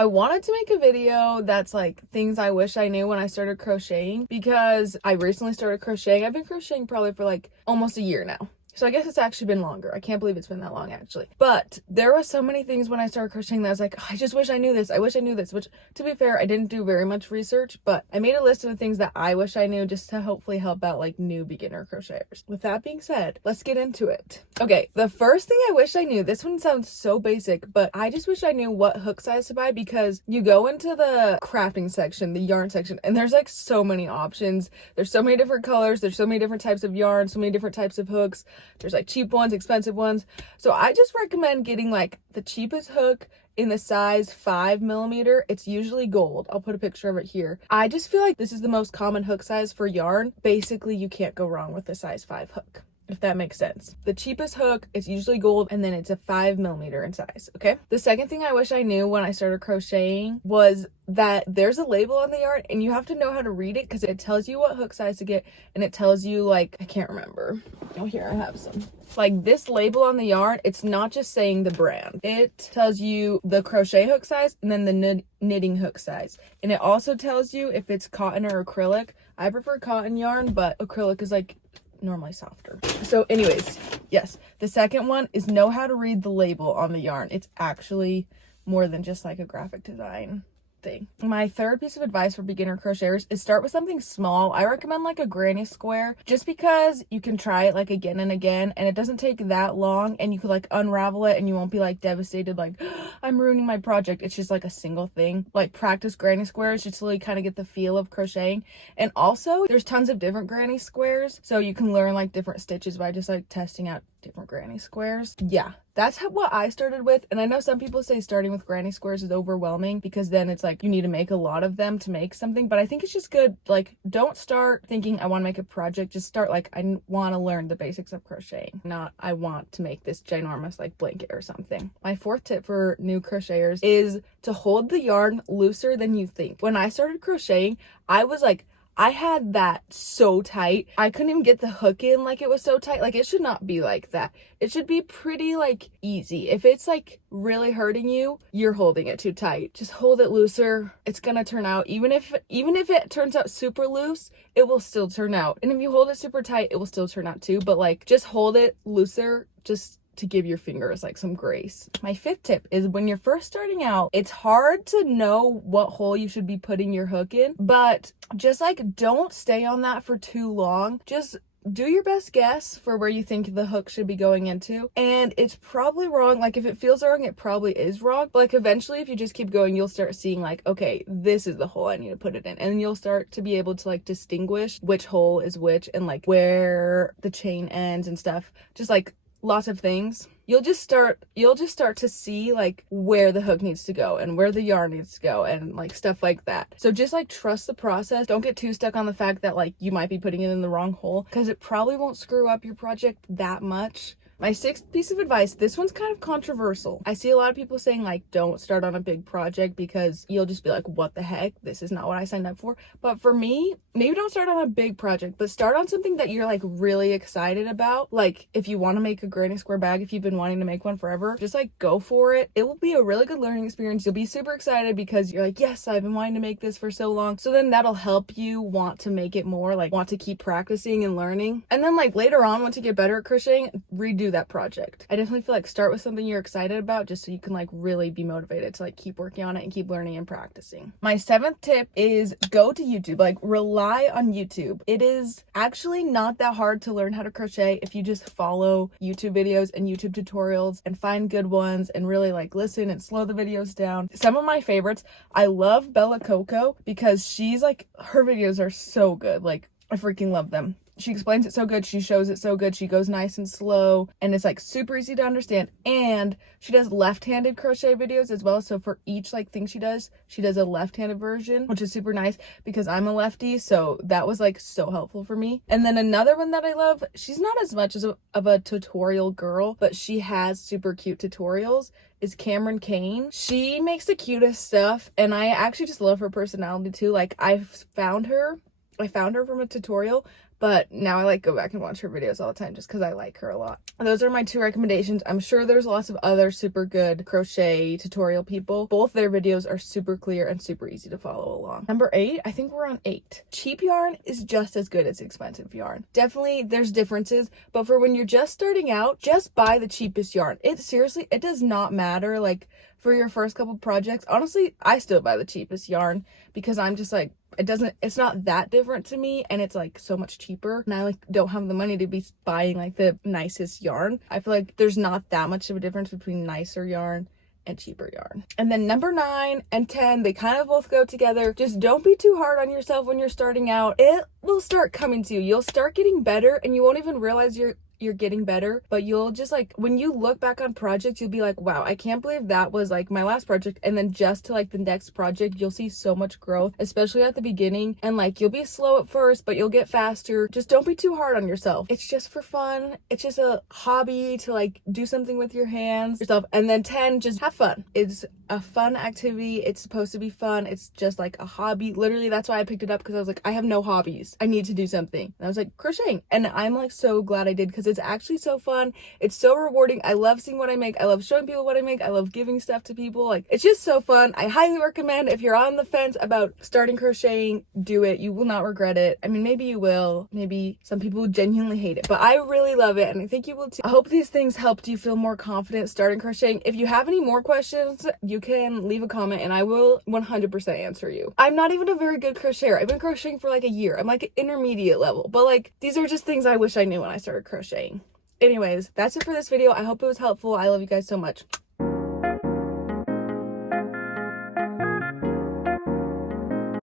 I wanted to make a video that's like things I wish I knew when I started crocheting, because I recently started crocheting. I've been crocheting probably for like almost a year now. So I guess it's actually been longer. I can't believe it's been that long, actually. But there were so many things when I started crocheting that I was like, oh, I just wish I knew this. I wish I knew this. Which, to be fair, I didn't do very much research, but I made a list of the things that I wish I knew just to hopefully help out like new beginner crocheters. With that being said, let's get into it. Okay, the first thing I wish I knew, this one sounds so basic, but I just wish I knew what hook size to buy, because you go into the crafting section, the yarn section, and there's like so many options. There's so many different colors. There's so many different types of yarn, so many different types of hooks. There's like cheap ones, expensive ones. So I just recommend getting like the cheapest hook in the size 5mm. It's usually gold. I'll put a picture of it here. I just feel like this is the most common hook size for yarn. Basically, you can't go wrong with the size 5 hook, if that makes sense. The cheapest hook is usually gold, and then it's a 5mm in size, okay? The second thing I wish I knew when I started crocheting was that there's a label on the yarn, and you have to know how to read it, because it tells you what hook size to get, and it tells you, like, I can't remember. Oh, here, I have some. Like, this label on the yarn, it's not just saying the brand. It tells you the crochet hook size and then the knitting hook size. And it also tells you if it's cotton or acrylic. I prefer cotton yarn, but acrylic is, like, normally softer. So anyways, yes, the second one is know how to read the label on the yarn. It's actually more than just like a graphic design thing. My third piece of advice for beginner crocheters is start with something small. I recommend like a granny square, just because you can try it like again and again, and it doesn't take that long, and you could like unravel it and you won't be like devastated like I'm ruining my project. It's just like a single thing. Like, practice granny squares just to really kind of get the feel of crocheting. And also there's tons of different granny squares, so you can learn like different stitches by just like testing out different granny squares. Yeah, that's what I started with. And I know some people say starting with granny squares is overwhelming, because then it's like you need to make a lot of them to make something, but I think it's just good. Like, don't start thinking I want to make a project. Just start like I want to learn the basics of crocheting, not I want to make this ginormous like blanket or something. My fourth tip for new crocheters is to hold the yarn looser than you think. When I started crocheting, I had that so tight. I couldn't even get the hook in, like it was so tight. Like, it should not be like that. It should be pretty like easy. If it's like really hurting you, you're holding it too tight. Just hold it looser. It's gonna turn out. Even if it turns out super loose, it will still turn out. And if you hold it super tight, it will still turn out too. But like, just hold it looser, just to give your fingers like some grace. My fifth tip is when you're first starting out, it's hard to know what hole you should be putting your hook in, but just like don't stay on that for too long. Just do your best guess for where you think the hook should be going into, and it's probably wrong. Like, if it feels wrong, it probably is wrong, but like eventually if you just keep going, you'll start seeing like, okay, this is the hole I need to put it in, and then you'll start to be able to like distinguish which hole is which and like where the chain ends and stuff. Just like lots of things. You'll just start to see like where the hook needs to go and where the yarn needs to go and like stuff like that. So just like trust the process. Don't get too stuck on the fact that like you might be putting it in the wrong hole, because it probably won't screw up your project that much. My sixth piece of advice, this one's kind of controversial. I see a lot of people saying like, don't start on a big project because you'll just be like, what the heck? This is not what I signed up for. But for me, maybe don't start on a big project, but start on something that you're like really excited about. Like, if you want to make a granny square bag, if you've been wanting to make one forever, just like go for it. It will be a really good learning experience. You'll be super excited because you're like, yes, I've been wanting to make this for so long. So then that'll help you want to make it more, like want to keep practicing and learning. And then like later on, once you get better at crocheting, redo that project. I definitely feel like start with something you're excited about, just so you can like really be motivated to like keep working on it and keep learning and practicing. My seventh tip is go to YouTube. Like, rely on YouTube. It is actually not that hard to learn how to crochet if you just follow YouTube videos and YouTube tutorials and find good ones and really like listen and slow the videos down. Some of my favorites, I love Bella Coco, because she's like, her videos are so good. Like, I freaking love them. She explains it so good. She shows it so good. She goes nice and slow, and it's like super easy to understand. And she does left-handed crochet videos as well. So for each like thing she does a left-handed version, which is super nice because I'm a lefty. So that was like so helpful for me. And then another one that I love, she's not as much of a tutorial girl, but she has super cute tutorials, is Cameron Kane. She makes the cutest stuff, and I actually just love her personality too. Like, I found her from a tutorial, but now I like go back and watch her videos all the time just because I like her a lot. Those are my 2 recommendations. I'm sure there's lots of other super good crochet tutorial people. Both their videos are super clear and super easy to follow along. Number 8, I think we're on 8. Cheap yarn is just as good as expensive yarn. Definitely there's differences, but for when you're just starting out, just buy the cheapest yarn. It seriously, it does not matter. Like for your first couple projects, honestly, I still buy the cheapest yarn because I'm just like, it's not that different to me, and it's like so much cheaper, and I like don't have the money to be buying like the nicest yarn. I feel like there's not that much of a difference between nicer yarn and cheaper yarn. And then number 9 and 10, they kind of both go together. Just don't be too hard on yourself when you're starting out. It will start coming to you. You'll start getting better, and you won't even realize you're getting better, but you'll just like, when you look back on projects, you'll be like, wow, I can't believe that was like my last project. And then just to like the next project, you'll see so much growth, especially at the beginning. And like, you'll be slow at first, but you'll get faster. Just don't be too hard on yourself. It's just for fun. It's just a hobby to like do something with your hands, yourself. And then 10, just have fun. It's a fun activity. It's supposed to be fun. It's just like a hobby. Literally, that's why I picked it up, because I was like, I have no hobbies. I need to do something. And I was like, crocheting. And I'm like so glad I did, because it's actually so fun. It's so rewarding. I love seeing what I make. I love showing people what I make. I love giving stuff to people. Like, it's just so fun. I highly recommend, if you're on the fence about starting crocheting, do it. You will not regret it. I mean, maybe you will. Maybe some people genuinely hate it, but I really love it, and I think you will too. I hope these things helped you feel more confident starting crocheting. If you have any more questions, you can leave a comment and I will 100% answer you. I'm not even a very good crocheter. I've been crocheting for like a year. I'm like an intermediate level, but like, these are just things I wish I knew when I started crocheting. Anyways, that's it for this video. I hope it was helpful. I love you guys so much.